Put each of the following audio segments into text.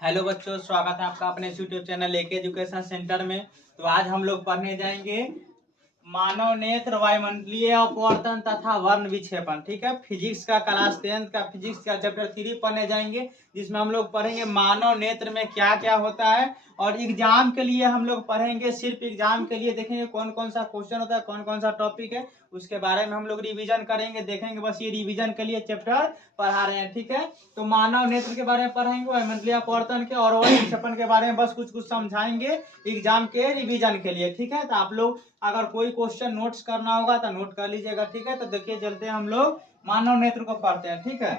Hello बच्चों, स्वागत है आपका अपने YouTube channel AK education centre में। तो आज हम लोग पढ़ने जाएंगे मानव नेत्र, वायुमंडलीय अपवर्तन तथा वर्ण विक्षेपण। ठीक है, फिजिक्स का क्लास 10 का फिजिक्स का चैप्टर 3 पढ़ने जाएंगे, जिसमें हम लोग पढ़ेंगे मानव नेत्र में क्या क्या होता है। और एग्जाम के लिए हम लोग पढ़ेंगे, सिर्फ एग्जाम के लिए देखेंगे कौन कौन सा क्वेश्चन होता है, कौन कौन सा टॉपिक है, उसके बारे में हम लोग रिवीजन करेंगे, देखेंगे। बस ये रिवीजन के लिए चैप्टर पढ़ा रहे हैं। ठीक है, तो मानव नेत्र के बारे में पढ़ेंगे, वायुमंडलीय अपवर्तन के और वर्ण विक्षेपण के बारे में बस कुछ कुछ समझाएंगे एग्जाम के रिवीजन के लिए। ठीक है, तो आप लोग अगर कोई क्वेश्चन नोट्स करना होगा तो नोट कर लीजिएगा। ठीक है, तो देखिए चलते हैं हम लोग मानव नेत्र को पढ़ते हैं। ठीक है,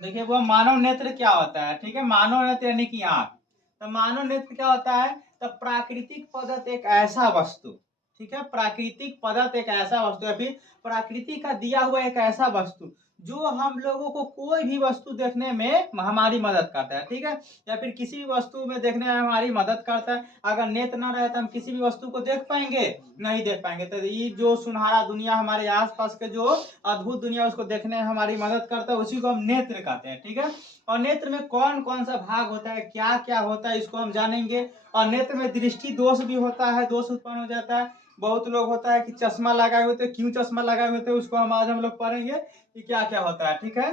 देखिए वो मानव नेत्र क्या होता है। ठीक है, मानव नेत्र यानी कि आंख। तो मानव नेत्र क्या होता है, तो प्राकृतिक पदार्थ एक ऐसा वस्तु, ठीक है, प्राकृतिक पदार्थ एक ऐसा वस्तु है, फिर प्रकृति का दिया हुआ एक ऐसा वस्तु जो हम लोगों को कोई भी वस्तु देखने में हमारी मदद करता है। ठीक है, या फिर किसी भी वस्तु में देखने में हमारी मदद करता है। अगर नेत्र ना रहे तो हम किसी भी वस्तु को देख पाएंगे, नहीं देख पाएंगे। तो ये जो सुनहरा दुनिया हमारे आसपास के जो अद्भुत दुनिया, उसको देखने में हमारी मदद करता है, उसी को हम नेत्र कहते हैं। ठीक है, और नेत्र में कौन कौन सा भाग होता है, क्या क्या होता है, इसको हम जानेंगे। और नेत्र में दृष्टि दोष भी होता है, दोष उत्पन्न हो जाता है। बहुत लोग होता है कि चश्मा लगाए हुए थे, क्यों चश्मा लगाए हुए थे, उसको आज हम लोग पढ़ेंगे कि क्या क्या होता है। ठीक है,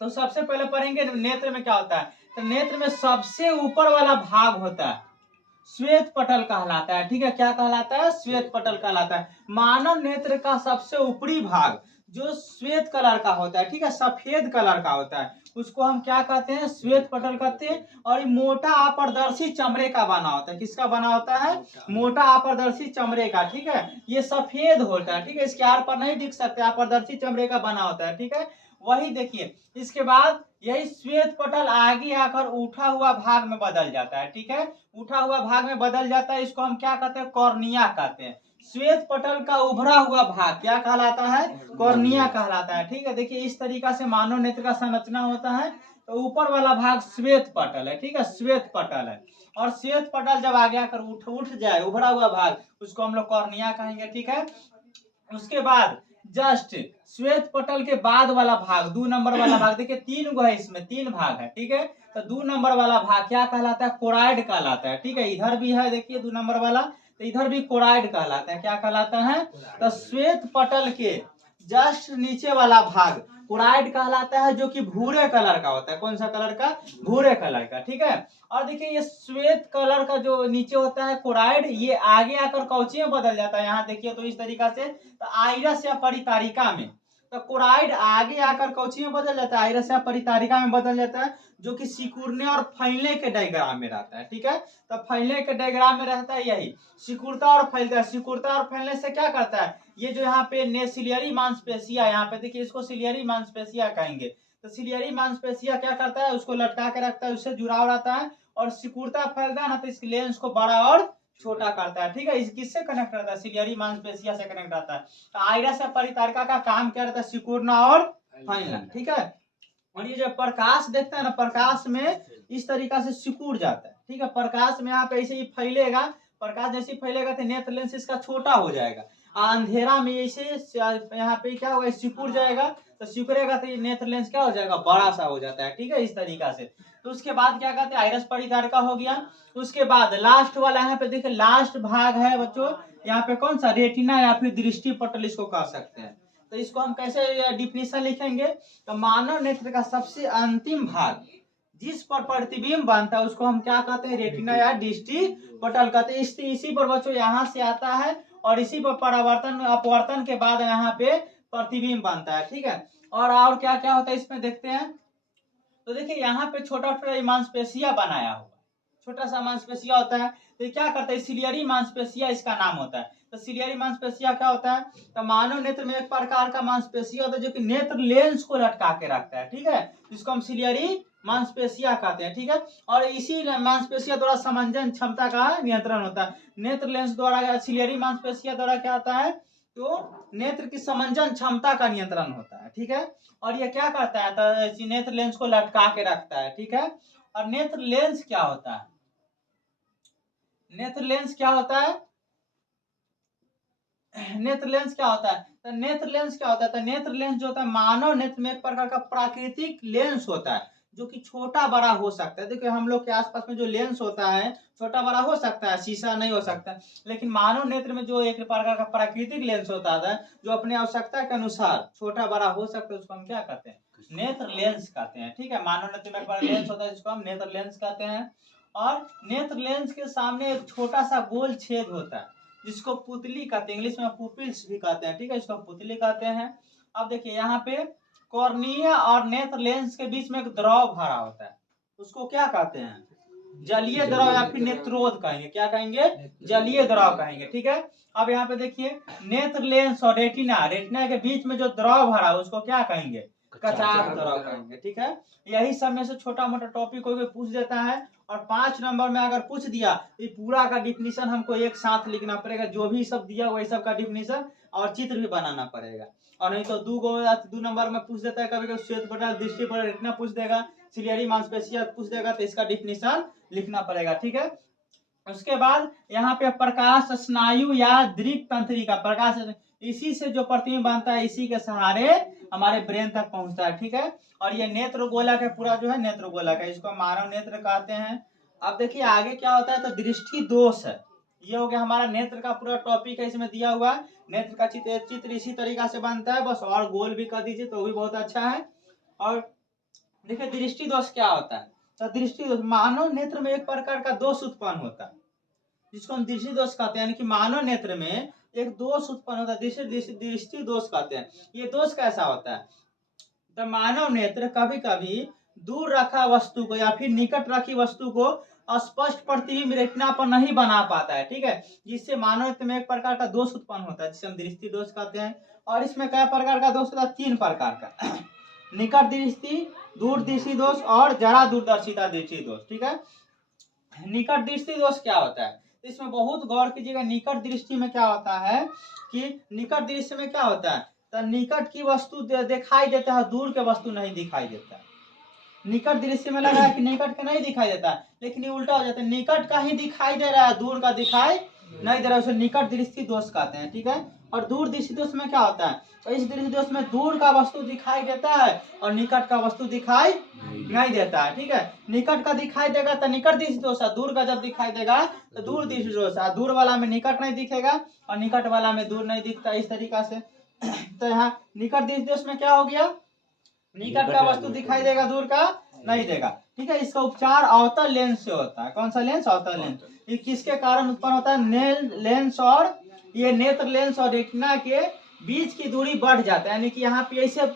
तो सबसे पहले पढ़ेंगे नेत्र में क्या होता है। तो नेत्र में सबसे ऊपर वाला भाग होता है श्वेत पटल कहलाता है। ठीक है, क्या कहलाता है, श्वेत पटल कहलाता है। मानव नेत्र का सबसे ऊपरी भाग जो श्वेत कलर का होता है, ठीक है, सफेद कलर का होता है, उसको हम क्या कहते हैं, श्वेत पटल कहते हैं। और ये मोटा अपारदर्शी चमड़े का बना होता है। किसका बना होता है, मोटा अपारदर्शी चमड़े का। ठीक है, ये सफेद होता है। ठीक है, इसके आर पर नहीं दिख सकते, अपारदर्शी चमड़े का बना होता है। ठीक है, वही देखिए, इसके बाद यही श्वेत पटल आगे आकर उठा हुआ भाग में बदल जाता है। ठीक है, उठा हुआ भाग में बदल जाता है, इसको हम क्या कहते हैं, कॉर्निया कहते हैं। श्वेत पटल का उभरा हुआ भाग क्या कहलाता है, कॉर्निया कहलाता है। ठीक है, देखिए इस तरीका से मानव नेत्र का संरचना होता है। तो ऊपर वाला भाग श्वेत पटल है। ठीक है, श्वेत पटल है। और श्वेत पटल जब आगे आकर उठ जाए, उभरा हुआ भाग, उसको हम लोग कॉर्निया कहेंगे। ठीक है, उसके बाद जस्ट श्वेत पटल के बाद वाला भाग, 2 नंबर वाला भाग, देखिए 3 गो है, इसमें 3 भाग है। ठीक है, तो 2 नंबर वाला भाग क्या कहलाता है, कोराइड कहलाता है। ठीक है, इधर भी है, देखिए 2 नंबर वाला, तो इधर भी कोराइड कहलाता है। क्या कहलाता है, तो श्वेत पटल के जस्ट नीचे वाला भाग कोराइड कहलाता है, जो कि भूरे कलर का होता है। कौन सा कलर का, भूरे कलर का। ठीक है, और देखिए ये श्वेत कलर का जो नीचे होता है कोराइड, ये आगे आकर कौची में बदल जाता है, यहाँ देखिए तो इस तरीका से। तो आइरस या परितारिका में, तो कोराइड आगे आकर कौची में बदल जाता है, आइरस या परितारिका में बदल जाता है, जो कि सिकुड़ने और फैलने के डायग्राम में रहता है। ठीक है, तो फैलने के डायग्राम में रहता है, यही सिकुड़ता और फैलता है। सिकुड़ता और फैलने से क्या करता है, ये जो यहाँ पे सिलियरी मांसपेशिया, यहाँ पे देखिए इसको सिलियरी मांसपेशिया कहेंगे। तो सिलियरी मांसपेशिया क्या करता है, उसको लटका के रखता है, उससे जुड़ाव रहता है। और सिकुड़ता फैलता है ना, तो इस लेंस को बड़ा और छोटा करता है। ठीक है, इस किससे कनेक्ट रहता है, सिलियरी मांसपेशिया से कनेक्ट रहता है। तो आइरस या परितारिका का काम क्या रहता है, सिकुड़ना और फैलना। ठीक है, और ये जब प्रकाश देखता है ना, प्रकाश में इस तरीका से सिकुड़ जाता है। ठीक है, प्रकाश में यहाँ पे ऐसे ही फैलेगा, प्रकाश जैसे फैलेगा तो नेत्र लेंस इसका छोटा हो जाएगा। अंधेरा में ऐसे यहाँ पे क्या होगा, सिकुड़ जाएगा, तो सिकुड़ेगा तो ये नेत्र लेंस क्या हो जाएगा, बड़ा सा हो जाता है। ठीक है, इस तरीका से। तो उसके बाद क्या कहते हैं, आइरस परितारिका हो गया। उसके बाद लास्ट वाला यहाँ पे देखिए, लास्ट भाग है बच्चों, यहाँ पे कौन सा, रेटिना या फिर दृष्टि पटल इसको कह सकते हैं। तो इसको हम कैसे डिफिनेशन लिखेंगे, तो मानव नेत्र का सबसे अंतिम भाग जिस पर प्रतिबिंब बनता है, उसको हम क्या कहते हैं, रेटिना या दृष्टि पटल कहते हैं। इसी पर बच्चों यहाँ से आता है, और इसी पर परावर्तन अपवर्तन के बाद यहाँ पे प्रतिबिंब बनता है। ठीक है, और क्या क्या होता है इसमें देखते हैं। तो देखिए यहाँ पे छोटा छोटा मांसपेशिया बनाया हुआ है, छोटा सा मांसपेशिया होता है। तो ये क्या करता है, सिलियरी मांसपेशिया इसका नाम होता है। तो सिलियरी मांसपेशिया क्या होता है, तो मानव नेत्र में एक प्रकार का मांसपेशिया होता है, जो कि नेत्र लेंस को लटका के रखता है। ठीक है, जिसको हम सिलियरी मांसपेशिया कहते हैं। ठीक है, और इसी मांसपेशिया द्वारा समंजन क्षमता का नियंत्रण होता है। नेत्र लेंस द्वारा, सिलियरी मांसपेशिया द्वारा क्या होता है, तो नेत्र की समंजन क्षमता का नियंत्रण होता है। ठीक है, और ये क्या करता है, तो नेत्र लेंस को लटका के रखता है। ठीक है, और नेत्र लेंस क्या होता है, नेत्र लेंस क्या होता है, नेत्र लेंस क्या होता है, तो नेत्र लेंस क्या होता है, तो नेत्र लेंस जो होता है मानव नेत्र में एक प्रकार का प्राकृतिक लेंस होता है, जो कि छोटा बड़ा हो सकता है। देखिए हम लोग के आसपास में जो लेंस होता है छोटा बड़ा हो सकता है, शीशा नहीं हो सकता, लेकिन मानव नेत्र में जो एक प्रकार का प्राकृतिक लेंस होता है जो अपने आवश्यकता के अनुसार छोटा बड़ा हो सकता है, उसको हम क्या कहते हैं, नेत्र लेंस कहते हैं। ठीक है, मानव नेत्र में एक लेंस होता है जिसको हम नेत्र लेंस कहते हैं। और नेत्र लेंस के सामने एक छोटा सा गोल छेद होता है जिसको पुतली कहते हैं, इंग्लिश में पुपिल्स भी कहते हैं। ठीक है, इसको पुतली कहते हैं। अब देखिए यहाँ पे कॉर्निया और नेत्र लेंस के बीच में एक द्रव भरा होता है, उसको क्या कहते हैं, जलीय द्रव या फिर नेत्रोद कहेंगे। क्या कहेंगे, जलीय द्रव कहेंगे। ठीक है, अब यहाँ पे देखिए नेत्र लेंस और रेटिना, रेटिना के बीच में जो द्रव भरा है उसको क्या कहेंगे, कचाप द्रव कहेंगे। ठीक है, यही सब में से छोटा मोटा टॉपिक को पूछ देता है, और 5 नंबर में अगर पूछ दिया तो पूरा का डिफिनीशन हमको एक साथ लिखना पड़ेगा, जो भी सब दिया वही सब का डिफिनीशन और चित्र भी बनाना पड़ेगा। और नहीं तो 2 नंबर में पूछ देता है, कभी कभी श्वेत पटल, दृष्टि पटल, रेटिना पूछ देगा, सिलियरी मांसपेशियां पूछ देगा, तो इसका डिफिनीशन लिखना पड़ेगा। ठीक है, उसके बाद यहाँ पे प्रकाश स्नायु या दृक तंत्रिका, प्रकाश इसी से जो प्रतिबिंब बनता है इसी के सहारे हमारे ब्रेन तक पहुंचता है। ठीक है, और ये नेत्र गोलक है, पूरा जो है नेत्र गोलक है, इसको मानव नेत्र कहते हैं। अब देखिए आगे क्या होता है, तो दृष्टि दोष है। ये हो गया हमारा नेत्र का पूरा टॉपिक है, इसमें दिया हुआ है। नेत्र का चित्र इसी तरीका से बनता है, बस और गोल भी कर दीजिए तो भी बहुत अच्छा है। और देखिए दृष्टि दोष क्या होता है, तो दृष्टि दोष, मानव नेत्र में एक प्रकार का दोष उत्पन्न होता है जिसको हम दृष्टि दोष कहते हैं, यानी कि मानव नेत्र में एक दोष उत्पन्न होता है, दृष्टि दोष कहते हैं। ये दोष कैसा होता है, तो मानव नेत्र कभी कभी दूर रखा वस्तु को या फिर निकट रखी वस्तु को स्पष्ट प्रतिबिंब रेटिना पर नहीं बना पाता है। ठीक है, जिससे मानव नेत्र में एक प्रकार का दोष उत्पन्न होता है जिसे हम दृष्टि दोष कहते हैं। और इसमें कई प्रकार का दोष होता है, 3 प्रकार का निकट दृष्टि, दूर दृष्टि दोष और जरा दूरदर्शिता दृष्टि दोष। ठीक है, निकट दृष्टि दोष क्या होता है, इसमें बहुत गौर कीजिएगा। निकट दृष्टि में क्या होता है कि निकट दृष्टि में क्या होता है, तो निकट की वस्तु दिखाई देता है, दूर के वस्तु नहीं दिखाई देता है। निकट दृश्य में लगा है कि निकट का नहीं दिखाई देता, लेकिन ये उल्टा हो जाता है, निकट का ही दिखाई दे रहा है, दूर का दिखाई नहीं दे रहा है, उसे निकट दृष्टि दोष कहते हैं। ठीक है, और दूर दृष्टि दोष में क्या होता है, तो इस दृष्टि दोष में दूर का वस्तु दिखाई देता है और निकट का वस्तु दिखाई नहीं देता है। ठीक है, निकट का दिखाई देगा तो निकट दृष्टि दोष है, दूर का जब दिखाई देगा तो दूर दृष्टि दोष है, दूर वाला में निकट नहीं दिखेगा और निकट वाला में दूर नहीं दिखता, इस तरीका से। तो यहाँ निकट दृष्टि दोष में क्या हो गया, निकट का वस्तु दिखाई देगा, दूर का नहीं देगा। ठीक है, इसका उपचार अवतल लेंस से होता है। कौन सा लेंस, अवतल लेंस। ये किसके कारण उत्पन्न होता है, लेंस और ये नेत्र लेंस और रेटिना के बीच की दूरी बढ़ जाता है, यानी कि यहाँ पे ऐसे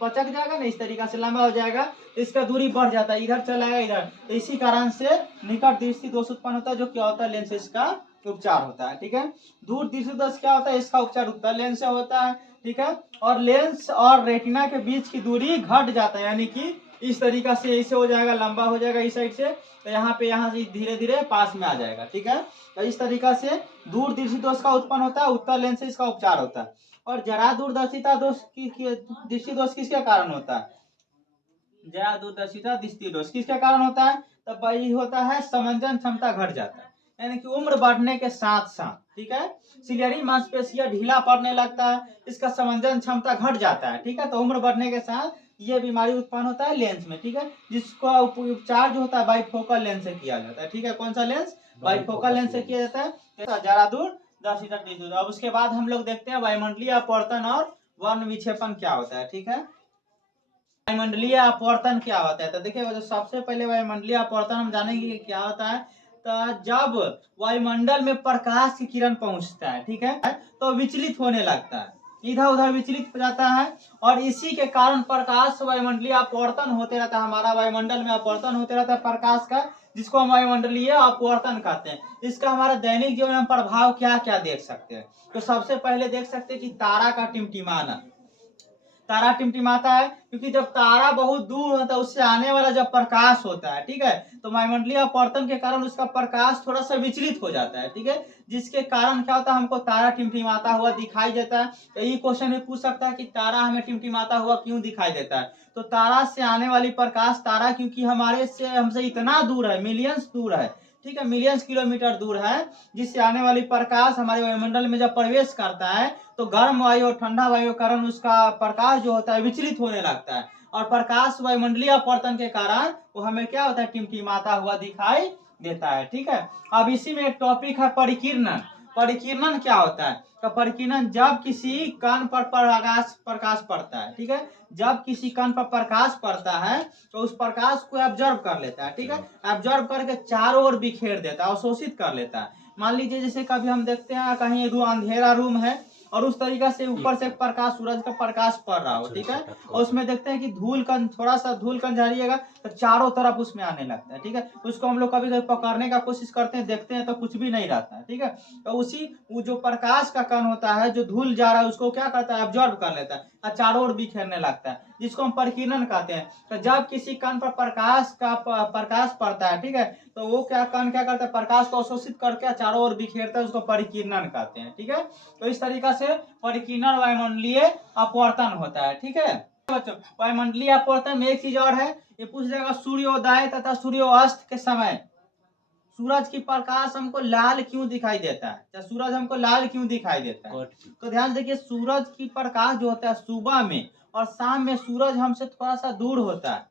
पचक जाएगा ना, इस तरीका से लंबा हो जाएगा तो इसका दूरी बढ़ जाता है, इधर चला जाएगा इधर, तो इसी कारण से निकट दृष्टि दोष उत्पन्न होता है, जो कि अवतल लेंस से इसका उपचार होता है। ठीक है, दूर दृष्टि दोष क्या होता है, इसका उपचार उत्तल लेंस से होता है। ठीक है, और लेंस और रेटिना के बीच की दूरी घट जाता है, यानी कि इस तरीका से ऐसे हो जाएगा, लंबा हो जाएगा इस साइड से, तो यहाँ से धीरे धीरे पास में आ जाएगा। ठीक है, तो इस तरीका से दूर दृष्टि दोष का उत्पन्न होता है, उत्तल लेंस से इसका उपचार होता है। और जरा दूरदर्शिता दोष की दृष्टि दोष किसके कारण होता है, जरा दूरदर्शिता दृष्टि दोष किसके कारण होता है, तो वही होता है समंजन क्षमता घट जाता है, यानी कि उम्र बढ़ने के साथ साथ, ठीक है, सिलियरी मांसपेशियां ढीला पड़ने लगता है, इसका समंजन क्षमता घट जाता है। ठीक है, तो उम्र बढ़ने के साथ ये बीमारी उत्पन्न होता है लेंस में। ठीक है, जिसका उपचार जो होता है बाइफोकल लेंस से किया जाता है। ठीक है, कौन सा लेंस, बाइफोकल लेंस से किया जाता है, जरा दूरदर्शिता दृष्टि दोष। अब उसके बाद हम लोग देखते हैं वायुमंडलीय अपवर्तन और वर्ण विक्षेपण क्या होता है। ठीक है, वायुमंडलीय अपवर्तन क्या होता है, तो देखिए सबसे पहले वायुमंडलीय अपवर्तन हम जानेंगे कि क्या होता है, तो जब वायुमंडल में प्रकाश की किरण पहुंचता है, ठीक है, तो विचलित होने लगता है, इधर उधर विचलित हो जाता है, और इसी के कारण प्रकाश वायुमंडलीय अपवर्तन होते रहता है, हमारा वायुमंडल में अपवर्तन होते रहता है प्रकाश का, जिसको हम वायुमंडलीय अपवर्तन कहते हैं। इसका हमारा दैनिक जीवन में प्रभाव क्या क्या देख सकते हैं, तो सबसे पहले देख सकते हैं कि तारा का टिमटिमाना, तारा टिमटिमाता है क्योंकि जब तारा बहुत दूर होता है उससे आने वाला जब प्रकाश होता है, ठीक है, तो वायुमंडलीय अपवर्तन के कारण उसका प्रकाश थोड़ा सा विचलित हो जाता है। ठीक है, जिसके कारण क्या होता है, हमको तारा टिमटिमाता हुआ दिखाई देता है। तो ये क्वेश्चन में पूछ सकता है कि तारा हमें टिमटिमाता हुआ क्यों दिखाई देता है, तो तारा से आने वाली प्रकाश, तारा क्योंकि हमारे से हमसे इतना दूर है, मिलियंस दूर है, ठीक है, मिलियंस किलोमीटर दूर है, जिससे आने वाली प्रकाश हमारे वायुमंडल में जब प्रवेश करता है तो गर्म वायु और ठंडा वायु के कारण उसका प्रकाश जो होता है विचलित होने लगता है, और प्रकाश वायुमंडलीय अपवर्तन के कारण वो हमें क्या होता है, टिमटिमाता हुआ दिखाई देता है। ठीक है, अब इसी में एक टॉपिक है परिकिरणन। परिकिरणन क्या होता है, तो परिकिरणन जब किसी कण पर प्रकाश पड़ता है, ठीक है, जब किसी कण पर प्रकाश पड़ता है तो उस प्रकाश को एब्जॉर्ब कर लेता है। ठीक है, एब्जॉर्ब करके चारों ओर बिखेर देता है, अवशोषित कर लेता है। मान लीजिए जैसे कभी हम देखते हैं कहीं अंधेरा रूम है और उस तरीका से ऊपर से प्रकाश, सूरज का प्रकाश पड़ रहा हो, ठीक है, और उसमें देखते हैं कि धूल कण, थोड़ा सा धूल कण झाड़िएगा तो चारों तरफ उसमें आने लगता है। ठीक है, उसको हम लोग कभी कभी पकड़ने का कोशिश करते हैं, देखते हैं तो कुछ भी नहीं रहता है। ठीक है, तो उसी वो जो प्रकाश का कण होता है, जो धूल जा रहा है उसको क्या करता है, एब्जॉर्ब कर लेता है और चारों ओर बिखेरने लगता है, जिसको हम परिकिरणन कहते हैं। तो जब किसी कण पर प्रकाश पड़ता है, ठीक है, तो वो कण क्या करता है, प्रकाश को अवशोषित करके चारों ओर बिखेरता है, उसको परिकिरणन कहते हैं। ठीक है, तो इस तरीका से परिकिरणन वायुमंडलीय अपवर्तन होता है। ठीक है बच्चों, वायुमंडलीय अपवर्तन में एक चीज और है, ये पूछ जाएगा सूर्योदय तथा सूर्यास्त के समय सूरज की प्रकाश हमको लाल क्यों दिखाई देता है, या सूरज हमको लाल क्यों दिखाई देता है। तो ध्यान देखिए, सूरज की प्रकाश जो होता है सुबह में और शाम में सूरज हमसे थोड़ा सा दूर होता है।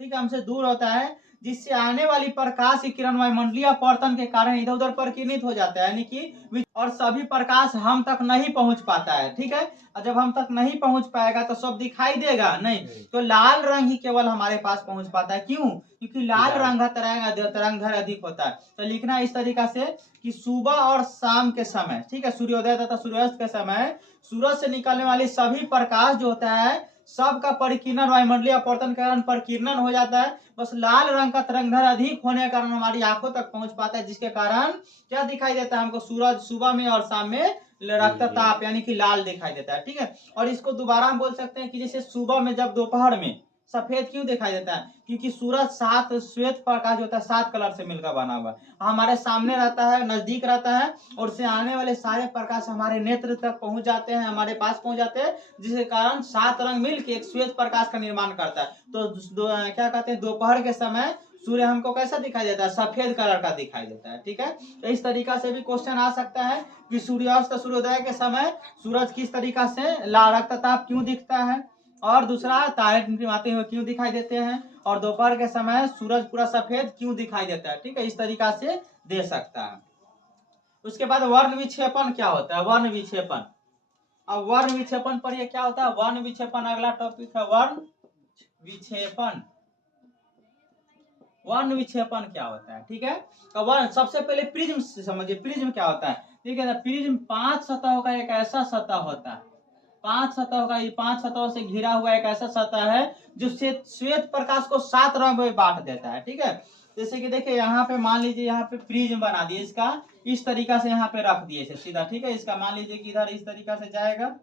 ठीक है, हमसे दूर होता है, जिससे आने वाली प्रकाश की किरण वायुमंडलीय अपवर्तन के कारण इधर उधर परिकिरणित हो जाता है, यानी कि और सभी प्रकाश हम तक नहीं पहुंच पाता है। ठीक है, और जब हम तक नहीं पहुंच पाएगा तो सब दिखाई देगा नहीं, तो लाल रंग ही केवल हमारे पास पहुंच पाता है। क्यों, क्योंकि लाल रंग का तरंग दैर्घ्य अधिक होता है। तो लिखना इस तरीका से कि सुबह और शाम के समय, ठीक है, सूर्योदय तथा सूर्यास्त के समय सूरज से निकलने वाली सभी प्रकाश जो होता है सबका परिकिरणन वायुमंडलीय अपवर्तन के कारण परिकिरणन हो जाता है। बस लाल रंग का तरंगदैर्घ्य अधिक होने के कारण हमारी आंखों तक पहुंच पाता है, जिसके कारण क्या दिखाई देता है हमको, सूरज सुबह में और शाम में रक्तताप यानी कि लाल दिखाई देता है। ठीक है, और इसको दोबारा हम बोल सकते हैं कि जैसे सुबह में जब दोपहर में सफेद क्यों दिखाई देता है, क्योंकि सूरज सात श्वेत प्रकाश होता है, 7 कलर से मिलकर बना हुआ हमारे सामने रहता है, नजदीक रहता है, और से आने वाले सारे प्रकाश हमारे नेत्र तक पहुंच जाते हैं, हमारे पास पहुंच जाते हैं, जिसके कारण 7 रंग मिलकर एक श्वेत प्रकाश का निर्माण करता है। तो क्या कहते हैं, दोपहर के समय सूर्य हमको कैसा दिखाई देता है, सफेद कलर का दिखाई देता है। ठीक है, तो इस तरीका से भी क्वेश्चन आ सकता है कि सूर्यास्त सूर्योदय के समय सूरज किस तरीका से लाल रक्तताप क्यों दिखता है, और दूसरा तारे टिमटिमाते हुए क्यों दिखाई देते हैं, और दोपहर के समय सूरज पूरा सफेद क्यों दिखाई देता है। ठीक है, इस तरीका से दे सकता है। उसके बाद वर्ण विक्षेपण क्या होता है, वर्ण विक्षेपण। अब वर्ण विक्षेपण पर ये क्या होता है, वर्ण विक्षेपण अगला टॉपिक है, वर्ण विक्षेपण। वर्ण विक्षेपण क्या होता है, ठीक है, तो वर्ण सबसे पहले प्रिज्म से समझिए, प्रिज्म क्या होता है। ठीक है, प्रिज्म 5 सतहों का एक ऐसा सतह होता है, 5 सतहों का, ये 5 सतहों से घिरा हुआ एक ऐसा सतह है जो श्वेत प्रकाश को 7 रंग में बांट देता है। ठीक है, जैसे कि देखिए यहाँ पे मान लीजिए, यहाँ पे प्रिज्म बना दिए, इसका इस तरीका से यहाँ पे रख दिए इसे सीधा। ठीक है, इसका मान लीजिए कि इधर इस तरीका से जाएगा,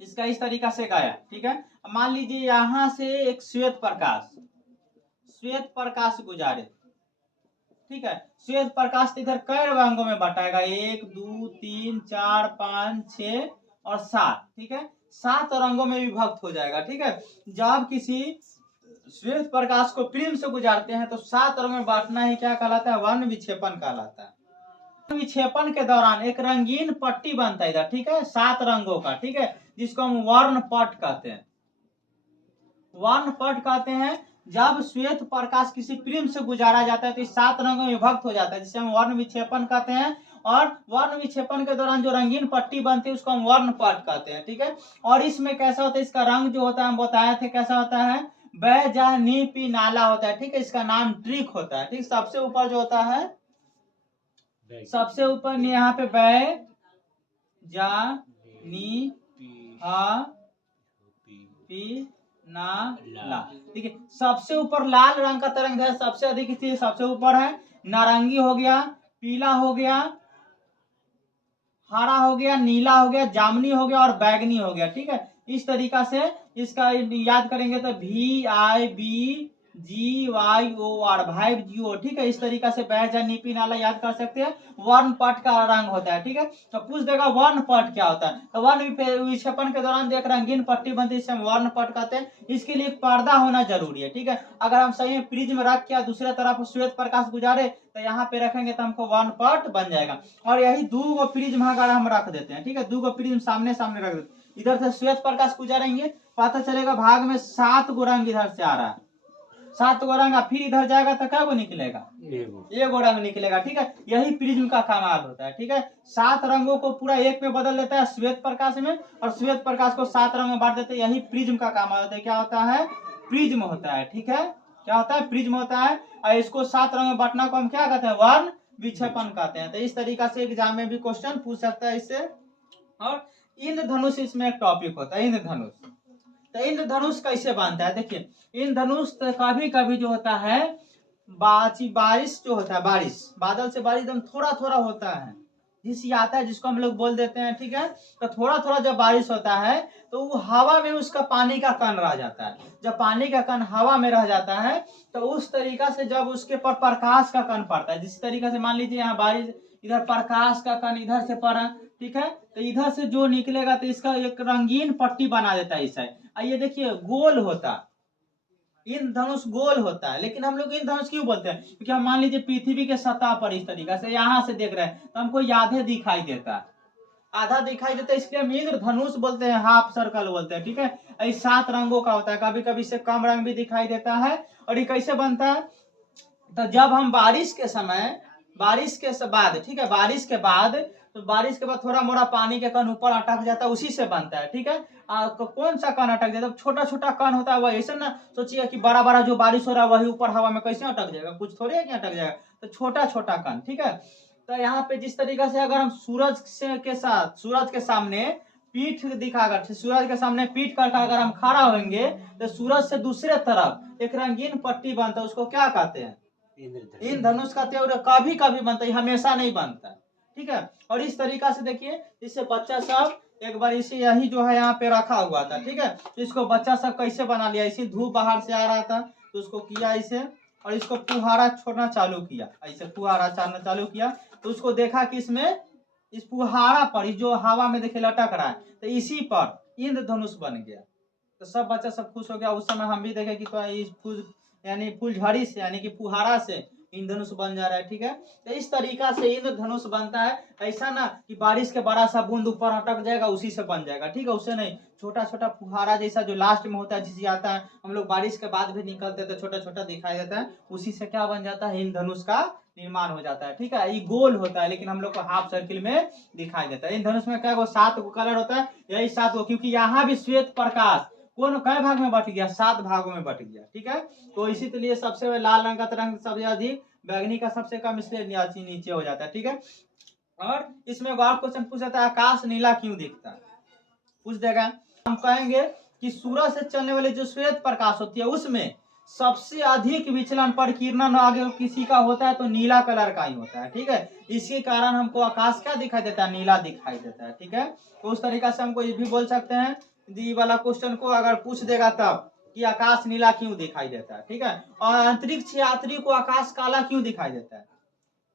इसका इस तरीका से गया। ठीक है, मान लीजिए यहाँ से एक श्वेत प्रकाश गुजारे। ठीक है, श्वेत प्रकाश इधर कई रंगों में बटाएगा, 1 2 3 4 5 6 और 7। ठीक है, 7 रंगों में विभक्त हो जाएगा। ठीक है, जब किसी श्वेत प्रकाश को प्रिज्म से गुजारते हैं तो 7 रंगों में बांटना ही क्या कहलाता है, वर्ण विक्षेपण कहलाता है। वर्ण विक्षेपण के दौरान एक रंगीन पट्टी बनता है इधर, ठीक है, 7 रंगों का, ठीक है, जिसको हम वर्ण पट कहते हैं। वर्ण पट कहते हैं जब श्वेत प्रकाश किसी प्रिज्म से गुजारा जाता है तो इस 7 रंगों में विभक्त हो जाता है, जिसे हम वर्ण विक्षेपण कहते हैं। और वर्ण विक्षेपण के दौरान जो रंगीन पट्टी बनती है उसको हम वर्ण पट कहते हैं। ठीक है, और इसमें कैसा होता है, इसका रंग जो होता है हम बताए थे कैसा होता है, बै जा नी पी नाला होता है। ठीक है, इसका नाम ट्रिक होता है। ठीक, सबसे ऊपर जो होता है, सबसे ऊपर यहाँ पे बै जा नी हा पी ना ला। ठीक है, सबसे ऊपर लाल रंग का तरंग है, सबसे अधिक स्थिति सबसे ऊपर है, नारंगी हो गया, पीला हो गया, हरा हो गया, नीला हो गया, जामुनी हो गया और बैगनी हो गया। ठीक है, इस तरीका से इसका याद करेंगे तो VIBGYOR भाइब जियो। ठीक है, इस तरीका से बैज नीपी नाला याद कर सकते हैं, वर्ण पट का रंग होता है। ठीक है, तो पूछ देगा वर्ण पट क्या होता है, तो वर्ण विक्षेपण के दौरान जो एक रंगीन पट्टी बनती है इसे हम वर्ण पट कहते हैं। इसके लिए पर्दा होना जरूरी है। ठीक है, अगर हम सही में प्रिज्म रख के दूसरे तरफ श्वेत प्रकाश गुजारे तो यहाँ पे रखेंगे तो हमको वर्ण पट बन जाएगा। और यही 2 प्रिज्म अगर हम रख देते हैं, ठीक है, 2 प्रिज्म सामने सामने रख देते इधर से श्वेत प्रकाश गुजरेंगे, पता चलेगा भाग में 7 गो रंग इधर से आ रहा है, 7 गो रंग, फिर इधर जाएगा तो क्या गो निकलेगा, एगो रंग निकलेगा। ठीक है, यही प्रिज्म का कमाल होता है। ठीक है, 7 रंगों को पूरा एक में बदल देता है श्वेत प्रकाश में, और श्वेत प्रकाश को 7 रंग में बांट देते हैं, यही प्रिज्म का कमाल होता है। क्या होता है, प्रिज्म होता है। ठीक है, क्या होता है, प्रिज्म होता है। और इसको 7 रंग में बांटना को हम क्या कहते हैं, वर्ण विक्षेपण कहते हैं। तो इस तरीका से एग्जाम में भी क्वेश्चन पूछ सकता है इससे। और इंद्रधनुष इसमें एक टॉपिक होता है, इंद्रधनुष। तो इंद्रधनुष कैसे बनता है, देखिए इंद्रधनुष तो कभी कभी जो होता है बारिश जो होता है, बारिश, बादल से बारिश एकदम थोड़ा थोड़ा होता है, जिससे आता है, जिसको हम लोग बोल देते हैं। ठीक है, तो थोड़ा थोड़ा जब बारिश होता है तो वो हवा में उसका पानी का कण रह जाता है। जब पानी का कण हवा में रह जाता है तो उस तरीका से जब उसके पर प्रकाश का कण पड़ता है, जिस तरीके से मान लीजिए यहाँ बारिश, इधर प्रकाश का कण इधर से पड़ा, ठीक है, तो इधर से जो निकलेगा तो इसका एक रंगीन पट्टी बना देता है इस साइड। आइए देखिए गोल होता, इंद्रधनुष गोल होता है, लेकिन हम लोग इंद्रधनुष क्यों बोलते हैं, क्योंकि हम मान लीजिए पृथ्वी के सतह पर इस तरीके से यहाँ से देख रहे हैं तो हमको आधे दिखाई देता है, आधा दिखाई देता है, इसलिए हम इंद्रधनुष बोलते हैं, हाफ सर्कल बोलते हैं। ठीक है, इस 7 रंगों का होता है, कभी कभी इससे कम रंग भी दिखाई देता है। और ये कैसे बनता है, तो जब हम बारिश के समय, बारिश के बाद, ठीक है, बारिश के बाद, तो बारिश के बाद थोड़ा मोड़ा पानी के कण ऊपर अटक जाता है, उसी से बनता है। ठीक है, तो कौन सा कण अटक जाता है, छोटा छोटा कण होता है वही, ऐसे ना सोचिए कि बड़ा बड़ा जो बारिश हो रहा है वही ऊपर हवा में कैसे अटक जाएगा, कुछ थोड़ी है कि अटक जाएगा, तो छोटा छोटा कण। ठीक है, तो यहाँ पे जिस तरीके से अगर हम सूरज से के साथ, सूरज के सामने पीठ दिखाकर, सूरज के सामने पीठ करके अगर हम खड़ा होंगे तो सूरज से दूसरे तरफ एक रंगीन पट्टी बनता है, उसको क्या कहते हैं, इंद्रधनुष कहते हैं। कभी कभी बनता है, हमेशा नहीं बनता। ठीक है, और इस तरीका से देखिए, इससे बच्चा सब एक बार इसे यही जो है यहाँ पे रखा हुआ था। ठीक है, तो इसको बच्चा सब कैसे बना लिया, इसी धूप बाहर से आ रहा था तो उसको किया इसे, और इसको फुहारा छोड़ना चालू किया, ऐसे फुहारा छोड़ना चालू किया, तो उसको देखा कि इसमें इस फुहारा पर जो हवा में देखे लटक रहा है, तो इसी पर इंद्रधनुष बन गया। तो सब बच्चा सब खुश हो गया। उस समय हम भी देखे कि तो इस फूल यानी फुलझड़ी से, यानी कि फुहारा से इंद्रधनुष बन जा रहा है। ठीक है, तो इस तरीका से इंद्रधनुष बनता है। ऐसा ना कि बारिश के बड़ा सा बूंद ऊपर अटक जाएगा उसी से बन जाएगा। ठीक है, उससे नहीं, छोटा छोटा फुहारा जैसा जो लास्ट में होता है, जिससे आता है, हम लोग बारिश के बाद भी निकलते हैं तो छोटा छोटा दिखाई देता है, उसी से क्या बन जाता है, इंद्रधनुष का निर्माण हो जाता है। ठीक है, ये गोल होता है लेकिन हम लोग को हाफ सर्किल में दिखाई देता है। इंद्रधनुष में क्या 7 गो कलर होता है, यही 7 गो, क्योंकि यहाँ भी श्वेत प्रकाश कौन कई भाग में बट गया, 7 भागों में बट गया। ठीक है, तो इसी के लिए सबसे लाल रंग का रंग सबसे अधिक, बैगनी का सबसे कम, इसलिए नीचे हो जाता है। ठीक है, और इसमें और क्वेश्चन पूछ जाता है, आकाश नीला क्यों दिखता है, पूछ देगा। हम कहेंगे कि सूरज से चलने वाले जो श्वेत प्रकाश होती है उसमें सबसे अधिक विचलन प्रकीर्णन आगे किसी का होता है तो नीला कलर का ही होता है। ठीक है, इसी कारण हमको आकाश क्या दिखाई देता है, नीला दिखाई देता है। ठीक है, तो उस तरीका से हमको ये भी बोल सकते हैं, दी वाला क्वेश्चन को अगर पूछ देगा तब कि आकाश नीला क्यों दिखाई देता है। ठीक है, और अंतरिक्ष यात्री को आकाश काला क्यों दिखाई देता है,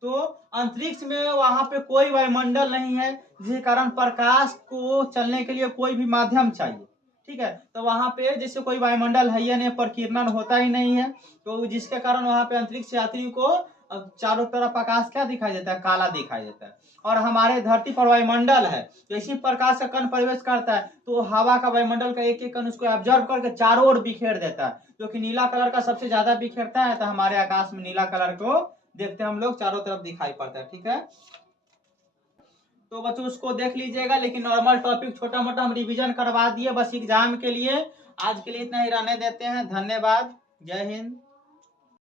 तो अंतरिक्ष में वहां पे कोई वायुमंडल नहीं है, जिस कारण प्रकाश को चलने के लिए कोई भी माध्यम चाहिए। ठीक है, तो वहां पे जैसे कोई वायुमंडल है या नहीं, प्रकीर्णन होता ही नहीं है, तो जिसके कारण वहां पे अंतरिक्ष यात्री को चारों तरफ आकाश क्या दिखाई देता है, काला दिखाई देता है। और हमारे धरती पर वायुमंडल है, तो इसी प्रकाश का कण प्रवेश करता है तो हवा का वायुमंडल का एक एक कण उसको ऑब्जर्व करके चारों ओर बिखेर देता है, जो कि नीला कलर का सबसे ज्यादा बिखेरता है। तो हमारे आकाश में नीला कलर को देखते हैं हम लोग, चारों तरफ दिखाई पड़ता है। ठीक है, तो बच्चों उसको देख लीजिएगा, लेकिन नॉर्मल टॉपिक छोटा मोटा हम रिवीजन करवा दिए बस एग्जाम के लिए। आज के लिए इतना ही रहने देते हैं, धन्यवाद, जय हिंद।